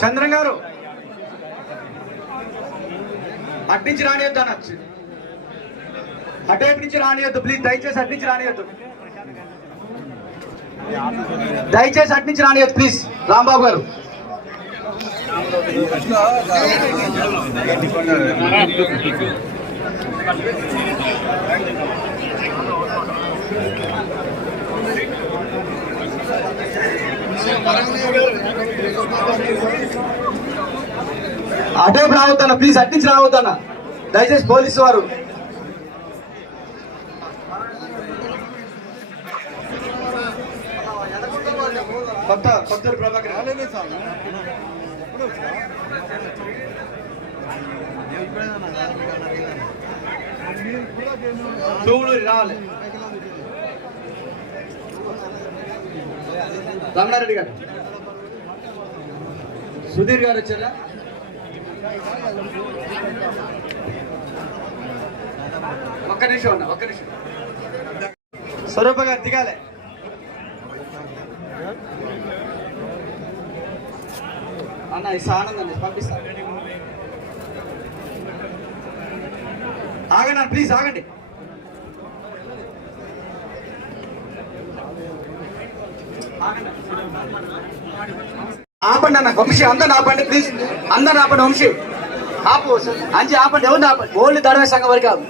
చంద్రం గారు అడ్డించి రానియొద్దు అనొచ్చు. అటేపు నుంచి రానియొద్దు ప్లీజ్ దయచేసి అడ్డించి రానియొద్దు. దయచేసి అడ్డించి రానియొద్దు ప్లీజ్ రాంబాబు గారు. అటేపు రావద్దన్న ప్లీజ్ అట్నుంచి రావద్దన్న. దయచేసి పోలీసు వారు. కొత్త కొత్త ప్రభాకర్. తూములూరి రావాలి రమణారెడ్డి గారు. సుధీర్ గారు వచ్చారా? ఒక్క నిమిషం అన్న ఒక్క నిమిషం. స్వరూప గారు దిగాలే. అన్న ఈ ఆనందం అండి పంపిస్తా. ఆగండి ప్లీజ్ ఆగండి. ఆపండి అన్న వంశీ అందరు ఆపండి ప్లీజ్ అందరు ఆపండి వంశీ. ఆపు అంచి ఆపండి ఎవరిని ఆపండి? ఓన్లీ దడవే సంఘం వరకు ఆపు.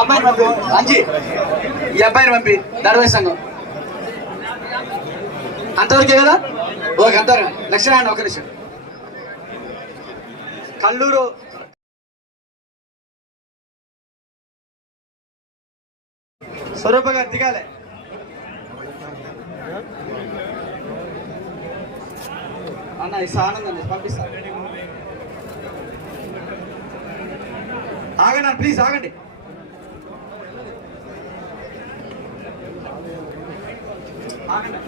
అబ్బాయిని పంపి. అంచి ఈ అబ్బాయిని పంపి దడవే సంఘం. అంతవరకే కదా? ఓకే అంతవరకు. లక్ష్యం ఒక నిమిషం. కల్లూరు స్వరూప గారు దిగాలే. అన్న ఈ ఆనందం అండి పంపిస్తా. ఆగండి అన్న ప్లీజ్ ఆగండి. ఆగండి.